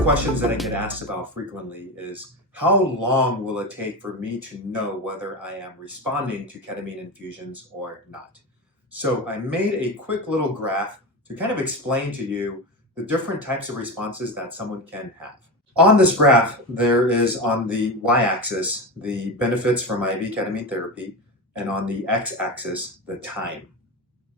the questions that I get asked about frequently is, how long will it take for me to know whether I am responding to ketamine infusions or not? So I made a quick little graph to kind of explain to you the different types of responses that someone can have. On this graph, there is on the y-axis the benefits from IV ketamine therapy, and on the x-axis the time.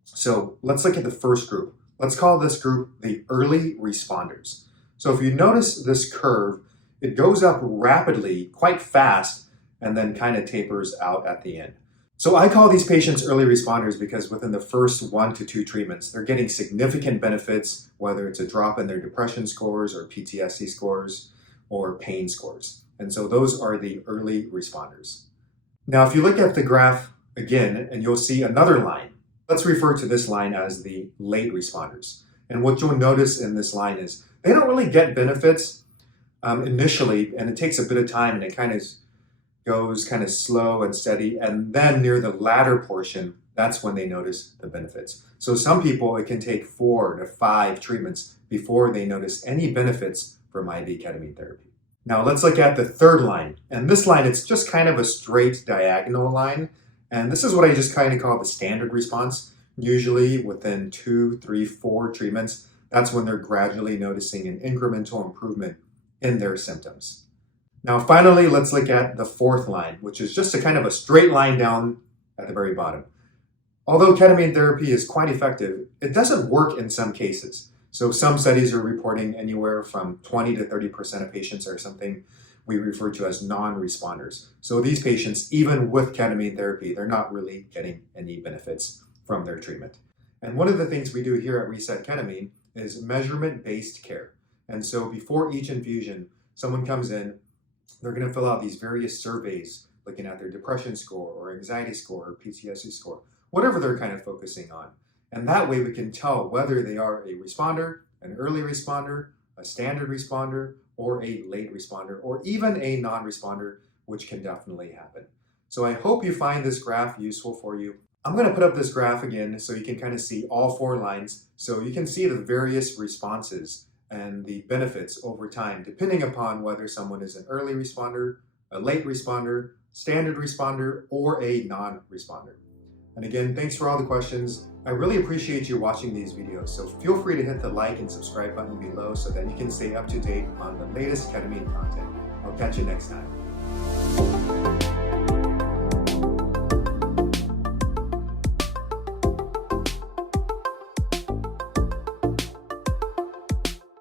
So let's look at the first group. Let's call this group the early responders. So if you notice this curve, it goes up rapidly, quite fast, and then kind of tapers out at the end. So I call these patients early responders because within the first 1 to 2 treatments, they're getting significant benefits, whether it's a drop in their depression scores or PTSD scores or pain scores. And so those are the early responders. Now, if you look at the graph again, and you'll see another line. Let's refer to this line as the late responders. And what you'll notice in this line is they don't really get benefits initially, and it takes a bit of time, and it kind of goes kind of slow and steady. And then near the latter portion, that's when they notice the benefits. So some people, it can take 4 to 5 treatments before they notice any benefits from IV ketamine therapy. Now let's look at the third line. And this line, it's just kind of a straight diagonal line. And this is what I just kind of call the standard response. Usually within 2, 3, 4 treatments, that's when they're gradually noticing an incremental improvement in their symptoms. Now finally, let's look at the fourth line, which is just a kind of a straight line down at the very bottom. Although ketamine therapy is quite effective, it doesn't work in some cases. So some studies are reporting anywhere from 20 to 30% of patients are something we refer to as non-responders. So these patients, even with ketamine therapy, they're not really getting any benefits from their treatment. And one of the things we do here at Reset Ketamine is measurement-based care. And so before each infusion, someone comes in, they're going to fill out these various surveys looking at their depression score or anxiety score or PTSD score, whatever they're kind of focusing on. And that way we can tell whether they are a responder, an early responder, a standard responder, or a late responder, or even a non-responder, which can definitely happen. So I hope you find this graph useful for you. I'm going to put up this graph again so you can kind of see all 4 lines, so you can see the various responses and the benefits over time, depending upon whether someone is an early responder, a late responder, standard responder, or a non-responder. And again, thanks for all the questions. I really appreciate you watching these videos, so feel free to hit the like and subscribe button below so that you can stay up to date on the latest ketamine content. I'll catch you next time.